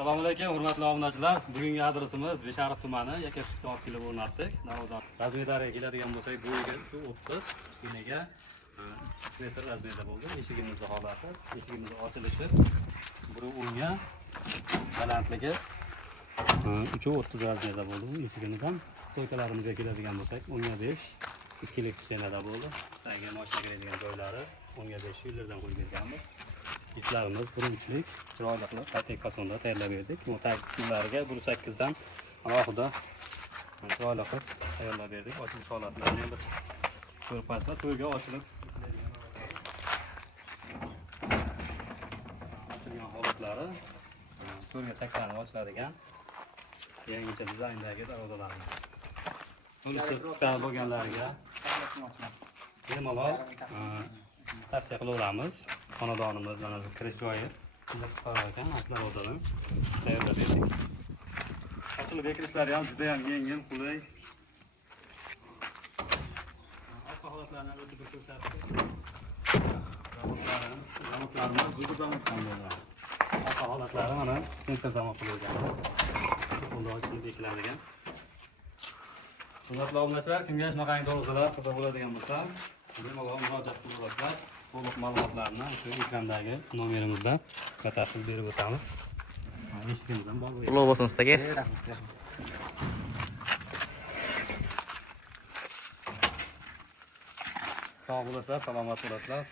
Assalomu alaykum, hurmatli obunachilar. Bugungi adresimiz Besharif tumani, Yakabsutga olib kelib o'rnatdik. Darvozani razmeriga keladigan bo'lsak, bo'yiga 3.30, eniga 3 metr razmerda bo'ldi. Eshigimiz holati, eshigimiz ochilishi, buni unga balandligi 3.30 razmerda bo'ldi. Eshigimiz ham stoykalarimizga keladigan bo'lsak, unga 5, 2 lik stenada bo'ldi. Tangi mashina kiradigan joylari unga 5 yillardan qo'yib berganmiz. Islarimiz 1.3lik chiroyli qilib qayta fasonda tayyorlab berdik. Bu tag qismlariga 1.8 dan alohida chiroyli qilib tayyorlab berdik. Ochilish holatlarini bir ko'rpasda to'yga ochilib ochilgan holatlari to'yga taklanib ochiladigan yangicha dizayndagi darvozalarimiz. Bunisi qisqa bo'lganlariga bemalol tavsiya qilaveramiz. Xonadonimiz mana shu kirish joyi juda qisqa ekan, asli darvozadan tayyorlab berdik. Ochilib bekilishlari ham juda ham yengil, qulay. Orqa holatlarini o'tib bir ko'rsatdik. Zamonlarimiz zugur zamondan bo'lgan. Orqa holatlari mana sentr zamon bo'lganmiz. Bunda ochilib bekiladigan. Hurmatli obunachilar, kimga shunaqangi darvozalar qiziq bo'ladigan bo'lsa, bemalol murojaat qilaverasizlar. To'liq ma'lumotlarni shu ekrandagi nomerimizda batafsil berib o'tamiz. Eshigimiz ham bor. Qutlug' bo'lsin ustaga. Sog' bo'lasizlar, salomat bo'lasizlar.